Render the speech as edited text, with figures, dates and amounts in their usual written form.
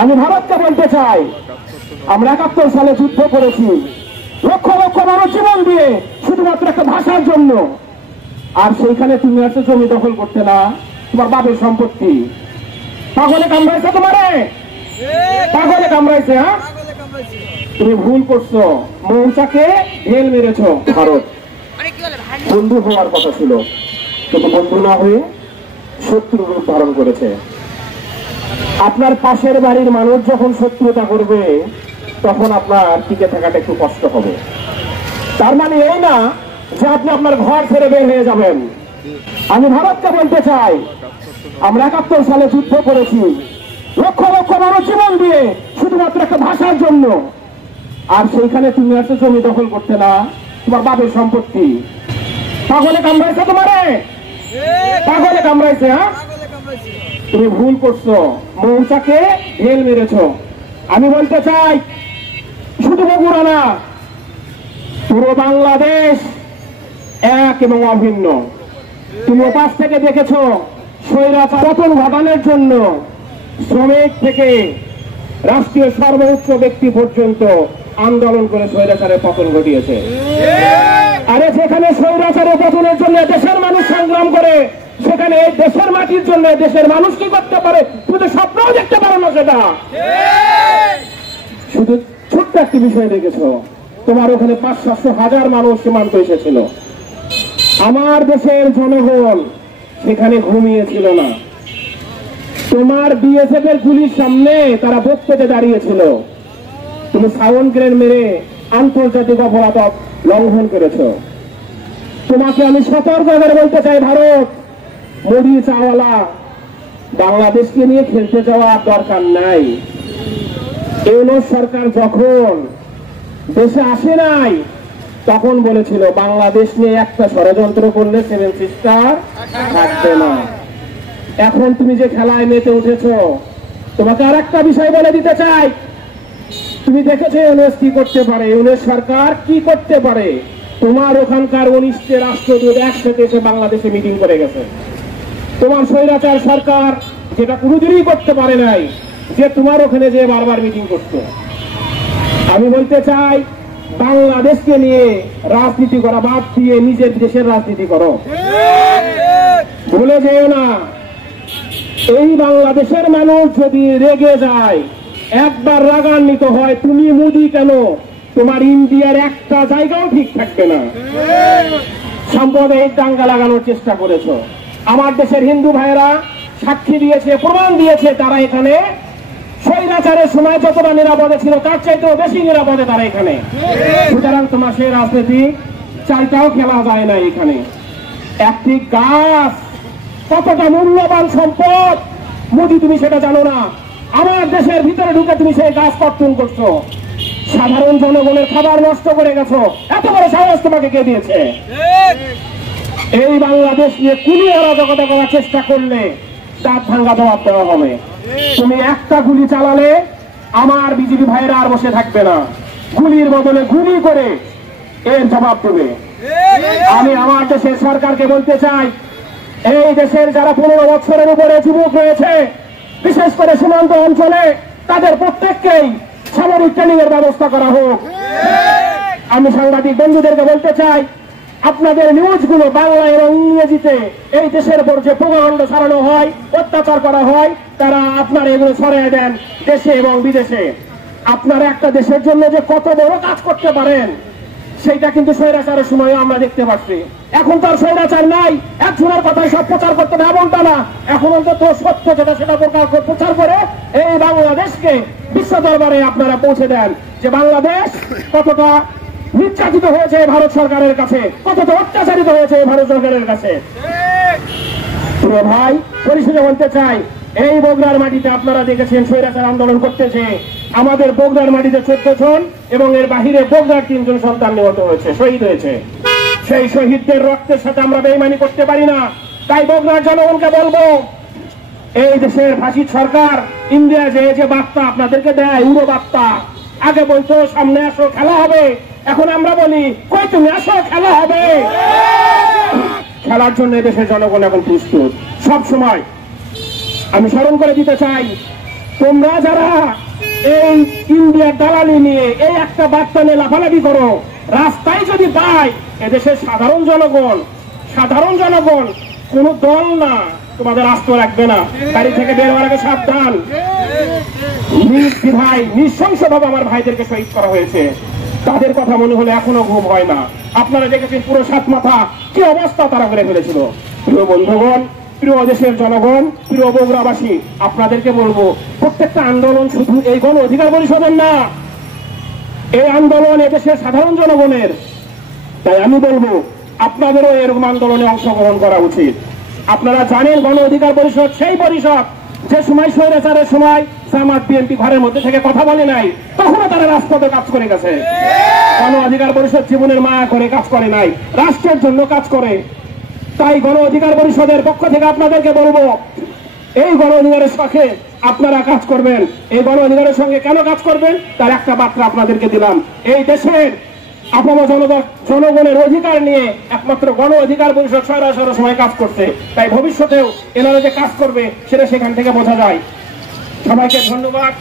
আমি ভারতকে বলতে চাই, আমরা 71 সালে যুদ্ধ করেছি লক্ষ লক্ষ মানুষ জীবন দিয়ে শুধুমাত্র একটা ভাষার জন্য। আর সেইখানে তুমি আসো জমি দখল করতে না, তোমার বাপের সম্পত্তি। পাগলে কামড়াইছে তোমারে, পাগলে কামড়াইছে। হ্যাঁ, তুমি ভুল করছো, মৌচাকে ঢেল মেরেছ। ভারত বন্ধু হওয়ার কথা ছিল, কিন্তু বন্ধু না হয়ে শত্রু রূপ ধারণ করেছে। আপনার পাশের বাড়ির মানুষ যখন শত্রুতা করবে তখন আপনার টিকে থাকাটা একটু কষ্ট হবে। তার মানে এই না যে আপনি আপনার ঘর ছেড়ে বের হয়ে যাবেন। আমি ভারতকে বলতে চাই, আমরা 71 সালে যুদ্ধ করেছি লক্ষ লক্ষ মানুষ জীবন দিয়ে শুধুমাত্র একটা ভাষার জন্য। আর সেইখানে তুমি আসো জমি দখল করতে না, তোমার বাপের সম্পত্তি। পাগলে কামড়াইছে তোমারে, পাগলে কামড়াইছে। হ্যাঁ, তুমি ভুল করছো, মৌচাকে ঢেল মেরেছ। আমি বলতে চাই, শুধু বগুড়া না, পুরো বাংলাদেশ এক এবং অভিন্ন। তুমি ওপাশ থেকে দেখেছ স্বৈরাচার পতন ঘটানোর জন্য শ্রমিক থেকে রাষ্ট্রীয় সর্বোচ্চ ব্যক্তি পর্যন্ত আন্দোলন করে স্বৈরাচারের পতন ঘটিয়েছে। আরে যেখানে স্বৈরাচারের পতনের জন্য দেশের মানুষ সংগ্রাম করে, সেখানে এই দেশের মাটির জন্য দেশের মানুষ কি করতে পারে তুমি তো স্বপ্নও দেখতে পারো না। সেটা শুধু ছোট্ট একটি বিষয় দেখেছো, তোমার ওখানে 500-700 মানুষ সীমান্ত এসেছিল। আমার দেশের জনগণ সেখানে ঘুমিয়েছিল না। তোমার বিএসএফ এর গুলির সামনে তারা ভোট পেতে দাঁড়িয়েছিল। তুমি সাউন্ড গ্রেন মেরে আন্তর্জাতিক অপরাধ লঙ্ঘন করেছ। তোমাকে আমি সতর্ক করে বলতে চাই, ভারত মোদি চাওয়ালা বাংলাদেশকে নিয়ে খেলতে যাওয়ার দরকার নাই। ইউনূস সরকার যখন দেশে আসে নাই তখন বলেছিল বাংলাদেশ নিয়ে একটা ষড়যন্ত্র করলে 7 সিস্টার থাকবে না। এখন তুমি যে খেলায় মেতে উঠেছ, তোমাকে আর একটা বিষয় বলে দিতে চাই। তুমি দেখেছো ইউনূস কি করতে পারে, ইউনূস সরকার কি করতে পারে। তোমার ওখানকার 19টি রাষ্ট্রদূত একসাথে এসে বাংলাদেশে মিটিং করে গেছে। তোমার স্বৈরাচার সরকার যেটা কোনোদিনই করতে পারে নাই, যে তোমার ওখানে যে বারবার মিটিং করতো। আমি বলতে চাই, বাংলাদেশকে নিয়ে রাজনীতি করা বাদ দিয়ে নিজের দেশের রাজনীতি করো। ভুলে যেও না, এই বাংলাদেশের মানুষ যদি রেগে যায়, একবার রাগান্বিত হয়, তুমি মোদি কেন, তোমার ইন্ডিয়ার একটা জায়গাও ঠিক থাকবে না। সাম্প্রদায়িক দাঙ্গা লাগানোর চেষ্টা করেছ। আমার দেশের হিন্দু ভাইয়েরা সাক্ষী দিয়েছে, প্রমাণ দিয়েছে, তারা এখানে স্বৈরাচারের সময় যতটা নিরাপদে ছিল তার চাইতেও বেশি নিরাপদে তারা এখানে। সুতরাং তোমার সেই রাজনীতি চাইটাও খেলা যায় না। এখানে একটি গাছ কতটা মূল্যবান সম্পদ মোদি, তুমি সেটা জানো না। আমার দেশের ভিতরে ঢুকে তুমি সেই গাছ কর্তন করছো, সাধারণ জনগণের খাবার নষ্ট করে গেছো। এত বড় সাহস তোমাকে কে দিয়েছে? এই বাংলাদেশ নিয়ে কুলি অরাজকতা করার চেষ্টা করলে দাঁত ভাঙ্গা জবাব দেওয়া হবে। তুমি একটা গুলি চালালে আমার বিজেপি ভাইরা আর বসে থাকবে না, গুলির বদলে গুলি করে এর জবাব দেবে। আমি আমার দেশের সরকারকে বলতে চাই, এই দেশের যারা 15 বছরের উপরে যুবক রয়েছে, বিশেষ করে সীমান্ত অঞ্চলে, তাদের প্রত্যেককেই সামরিক ট্রেনিং এর ব্যবস্থা করা হোক। আমি সাংবাদিক বন্ধুদেরকে বলতে চাই, আপনাদের নিউজগুলো বাংলা এবং ইংরেজিতে এই দেশের উপর যে প্রোপাগান্ডা ছড়ানো হয়, অত্যাচার করা হয়, তারা আপনারা এগুলো ছড়িয়ে দেন দেশে এবং বিদেশে। আপনারা একটা দেশের জন্য যে কত বড় কাজ করতে পারেন সেইটা কিন্তু স্বৈরাচারের সময় আমরা দেখতে পাচ্ছি। এখন তার স্বৈরাচার নাই, একজনের কথায় সব প্রচার করতে হবে এমনটা না। এখন অন্তত সত্য যেটা সেটা প্রচার করে এই বাংলাদেশকে বিশ্ব দরবারে আপনারা পৌঁছে দেন যে বাংলাদেশ কতটা নির্যাতিত হয়েছে ভারত সরকারের কাছে, কতটা অত্যাচারিত হয়েছে ভারত সরকারের কাছে। প্রিয় ভাই, পরিশেষে বলতে চাই, এই বগুড়ার মাটিতে আপনারা দেখেছেন স্বৈরাচার আন্দোলন করতেছে। আমাদের বগুড়ার মাটিতে 14 জন এবং এর বাহিরে বগুড়ার 3 জন সন্তান নিহত হয়েছে, শহীদ হয়েছে। সেই শহীদদের রক্তের সাথে আমরা বেইমানি করতে পারি না। তাই বগুড়ার জনগণকে বলবো, এই দেশের ফাঁসির সরকার ইন্ডিয়া যে বার্তা আপনাদেরকে দেয়, উড়ো বার্তা, আগে বলতো সামনে আসো খেলা হবে, এখন আমরা বলি কই তুমি আসো খেলা হবে। খেলার জন্য দেশের জনগণ এখন প্রস্তুত। সব সময় আমি স্মরণ করে দিতে চাই, তোমরা যারা এই ইন্ডিয়ার দালালি নিয়ে এই একটা বার্তা নিয়ে লাফালাফি করো, রাস্তায় যদি পায় এদেশের সাধারণ জনগণ কোন দল না তোমাদের আস্ত রাখবে না। গাড়ি থেকে বের হওয়ার আগে সাবধান। ভাই নৃশংস ভাবে আমার ভাইদেরকে শহীদ করা হয়েছে, তাদের কথা মনে হলে এখনো ঘুম হয় না। আপনারা দেখেছেন পুরো সাত মাথা কি অবস্থা তারা করে ফেলেছিল। প্রিয় বন্ধুগণ, প্রিয় দেশের জনগণ, প্রিয় বগুড়াবাসী, আপনাদেরকে বলবো প্রত্যেকটা আন্দোলন শুধু এই গণ অধিকার পরিষদের না, এই আন্দোলন এদেশের সাধারণ জনগণের। তাই আমি বলবো আপনাদেরও এরকম আন্দোলনে অংশগ্রহণ করা উচিত। আপনারা জানেন গণ অধিকার পরিষদ সেই পরিষদ যে সময় স্বৈরাচারের সময় জামাত বিএনপি ঘরের মধ্যে থেকে কথা বলে নাই, তখনও তারা রাজপথে কাজ করে গেছে। গণ অধিকার পরিষদ জীবনের মায়া করে কাজ করে নাই, রাষ্ট্রের জন্য কাজ করে। তাই গণ অধিকার পরিষদের পক্ষ থেকে আপনাদেরকে বলবো এই গণ অধিকারের সাথে আপনারা কাজ করবেন। এই গণ অধিকারের সঙ্গে কেন কাজ করবেন তার একটা বার্তা আপনাদেরকে দিলাম। এই দেশের আপাম জনগণের অধিকার নিয়ে একমাত্র গণ অধিকার পরিষদ সরাসরি সময় কাজ করছে। তাই ভবিষ্যতেও এনারা যে কাজ করবে সেটা সেখান থেকে বোঝা যায়। সবাইকে ধন্যবাদ।